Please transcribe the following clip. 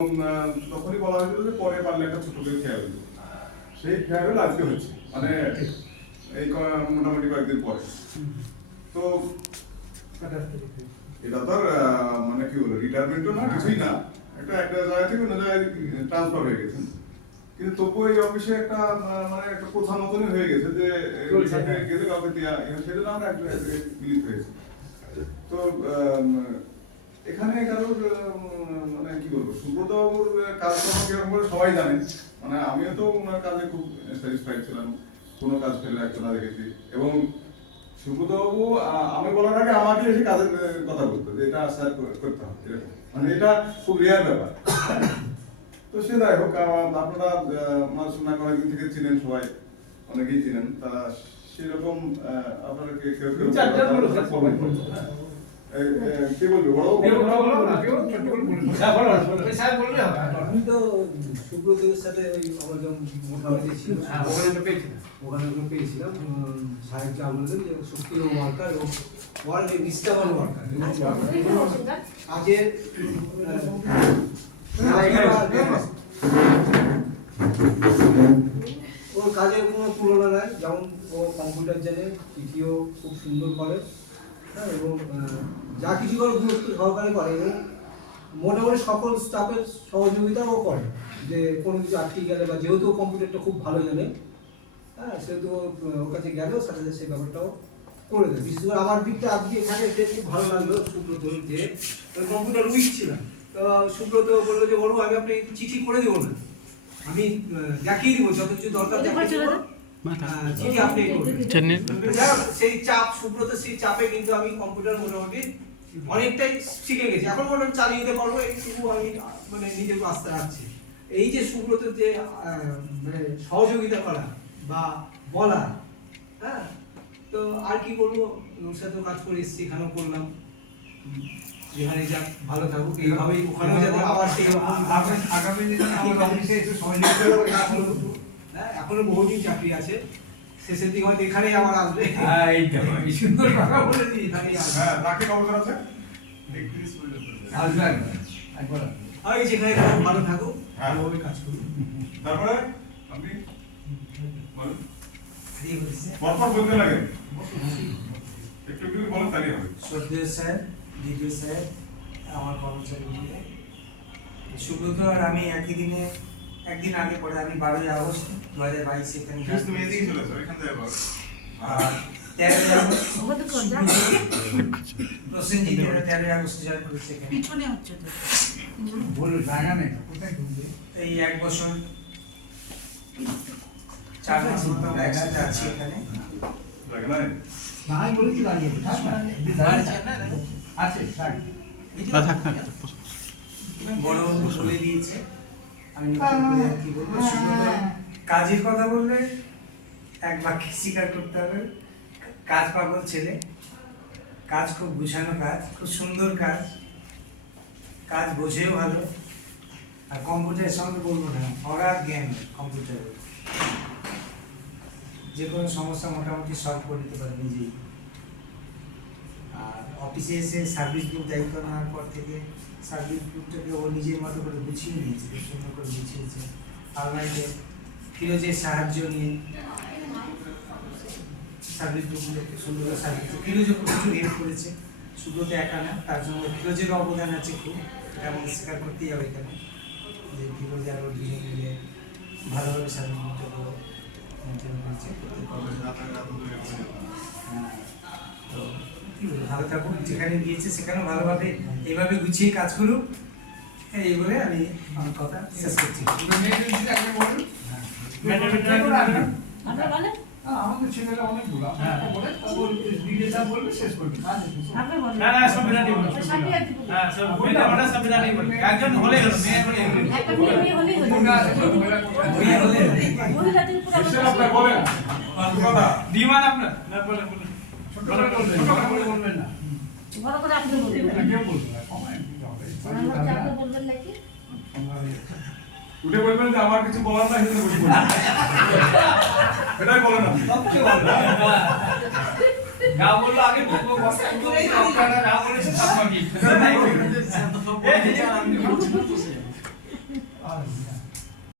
তখনই বলা হয়েছিল যে পরে পারলে একটা ছোট করে খেয়াল হইল, সেই খেয়াল আজকে হচ্ছে, মানে এই মোটামুটি কয়েকদিন পরে। তো এটা তো মানে কি বলবো, রিটায়ারমেন্টও না, কিছুই না, একটা জায়গা থেকে অন্য জায়গায় ট্রান্সফার হয়ে গেছে। কিন্তু তবুও এই অফিসে একটা মানে একটা প্রথা মতনই হয়ে গেছে যে গেলে কাউকে দেওয়া, সেজন্য আমরা একটা মিলিত হয়েছি। তো এখানে কারোর মানে কি বলবো, সুব্রত বাবুর কাজকর্ম কিরকম করে সবাই জানে, মানে আমিও তো ওনার কাজে খুব স্যাটিসফাইড ছিলাম, কোনো কাজ ফেলে রাখতে না দেখেছি। এবং সুব্রত বাবু আমি বলার আগে আমাকে এসে কাজের কথা বলতো যে এটা স্যার করতে হবে, এরকম, মানে এটা খুব রেয়ার ব্যাপার। তো সে যাই হোক, আপনারা আমার শোনা কয়েকদিন থেকে চিনেন, সবাই অনেকেই চিনেন, তা সেরকম আপনাদেরকে কেউ কেউ কে বলবে, বড় আমি তো সুব্রতের সাথে ওই আমার যখন মোটামুটি ছিল ওখানে পেয়েছিলাম। সাহেব যা বললেন যে সক্রিয় ওয়ার্কার ও ওয়ার্ল্ড নিষ্ঠাবান ওয়ার্কার কাজের ওর কাজের কোনো তুলনা নাই। যেমন ও কম্পিউটার জানে, চিঠিও খুব সুন্দর করে, হ্যাঁ, এবং যা কিছু করে গুরুত্ব সহকারে করে, এবং মোটামুটি সকল স্টাফের সহযোগিতাও করে, যে কোনো কিছু আটকে গেলে বা যেহেতু কম্পিউটারটা খুব ভালো জানে, হ্যাঁ, সেহেতু ওর কাছে গেলেও সাথে সাথে সেই ব্যাপারটাও করে দেয়। বিশেষ করে আমার দিকটা আজকে এখানে খুব ভালো লাগলো সুব্রত, যে কম্পিউটার উইক ছিলাম, তো সুব্রত বললো যে বলবো আমি আপনি চিঠি করে দেবো না, আমি দেখিয়ে দিব যত কিছু দরকার চিঠি আপনি সেই চাপ, সুব্রত সেই চাপে কিন্তু আমি কম্পিউটার মোটামুটি অনেকটাই শিখে গেছি, এখন মোটামুটি চালিয়ে দিতে পারবো, এইটুকু আমি মানে নিজেকে আস্তে রাখছি। এই যে সুব্রতের যে মানে সহযোগিতা করা বা বলা, হ্যাঁ, তো আর কি বলবো, ওর সাথেও কাজ করে এসেছি, এখানেও করলাম, যেখানে যাক ভালো থাকুক, এইভাবেই ওখানেও যাতে আবার সেই আগামী দিনে হ্যাঁ, এখনো বহুদিন চাকরি আছে, শেষের দিকে হয়তো এখানেই আমার আসবে। এই সুন্দর কথা বলে দিই, এখানেই আসবে। হ্যাঁ, তাকে খবর আছে আসবে একবার, এই যেখানে ভালো থাকুক, ভালোভাবে কাজ করুন। তারপরে আপনি বলুন, পরপর বলতে লাগে, একটু একটু বলেন, তাহলেই হবে। শ্রদ্ধেয় স্যার, দ্বিতীয় স্যার, আমার কর্মচারী, সুব্রত আর আমি একই দিনে, একদিন আগে পরে, আমি 12ই আগস্ট 2022 এখানে, তুমি এদিকে চলে এসো, এখান থেকে বল। আর 13ই আগস্ট প্রসেনজিৎ 13ই আগস্ট জয়েন করেছে এখানে। পিছনে হচ্ছে তো বলুন, জায়গা নেই কোথায় ঢুকবে। এই 1 বছর 4 মাস মতো আমরা একসাথে আছি এখানে। লাগে না? নাই বলেছি দাঁড়িয়ে আছে বড় বলে দিয়েছে, আমি নতুন করে আর কি বলবো। সুব্রত কাজের কথা বললে এক বাক্যে স্বীকার করতে হবে, কাজ পাগল ছেলে, কাজ খুব গুছানো কাজ, খুব সুন্দর কাজ, কাজ বোঝেও ভালো, আর কম্পিউটারের সঙ্গে বলবো না, অগাধ জ্ঞান কম্পিউটারের, যে কোনো সমস্যা মোটামুটি সলভ করে দিতে পারে নিজেই। আর অফিসে এসে সার্ভিস গ্রুপ দায়িত্ব নেওয়ার পর থেকে সার্ভিস গ্রুপটাকে ও নিজের মতো করে গুছিয়ে নিয়েছে, খুব সুন্দর করে গুছিয়েছে। আলমারিতে ফিরোজের সাহায্য নিয়ে সার্ভিস গ্রুপগুলো খুব সুন্দর করে সার্ভিস, ফিরোজও প্রচুর হেল্প করেছে, সুব্রত একা না, তার জন্য ফিরোজেরও অবদান আছে খুব, এটা আমাকে স্বীকার করতেই হবে এখানে, যে ফিরোজ আর ওর দুজন মিলে ভালোভাবে সার্ভিস গ্রুপটাকে মেনটেন করেছে। হ্যাঁ, তো কি বলবো, ভালো থাকুক, যেখানে গিয়েছে সেখানেও ভালোভাবে এইভাবে গুছিয়ে কাজ করুক, এই বলে আমি আমার কথা শেষ করছি। আমাদের ছেলেরা অনেক বলা বলে, তারপর বিদেশা বলবে, শেষ করবে। না না সব বিরাটি বলে, হ্যাঁ সব মেয়েটা সব বিরাটি বলে, একজন হলে হলো, মেয়ে হলে হলো, একটা মেয়ে হলেই হলো, মহিলাদের পুরো এসে আপনারা বলেন কথা ডিমান্ড আপনার না বলে বলে ছোট করে বলবেন না, বড় করে আপনি বলবেন, কেউ বলবে না, কমেন্ট হবে। আপনি বলবেন নাকি? উঠে বলবেন যে আমার কিছু বলার নাই, সেটা বসে বলবেন, এটাই বলেন আপনি। যা বললো আগে বলবো, আপনারা যা বলেছেন সব বাকি। ভালো